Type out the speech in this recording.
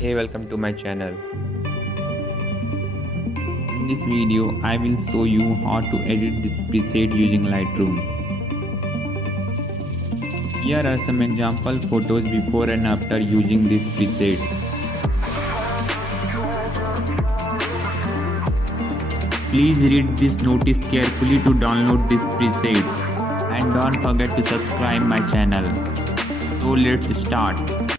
Hey, welcome to my channel. In this video, I will show you how to edit this preset using Lightroom. Here are some example photos before and after using these presets. Please read this notice carefully to download this preset. And don't forget to subscribe my channel. So let's start.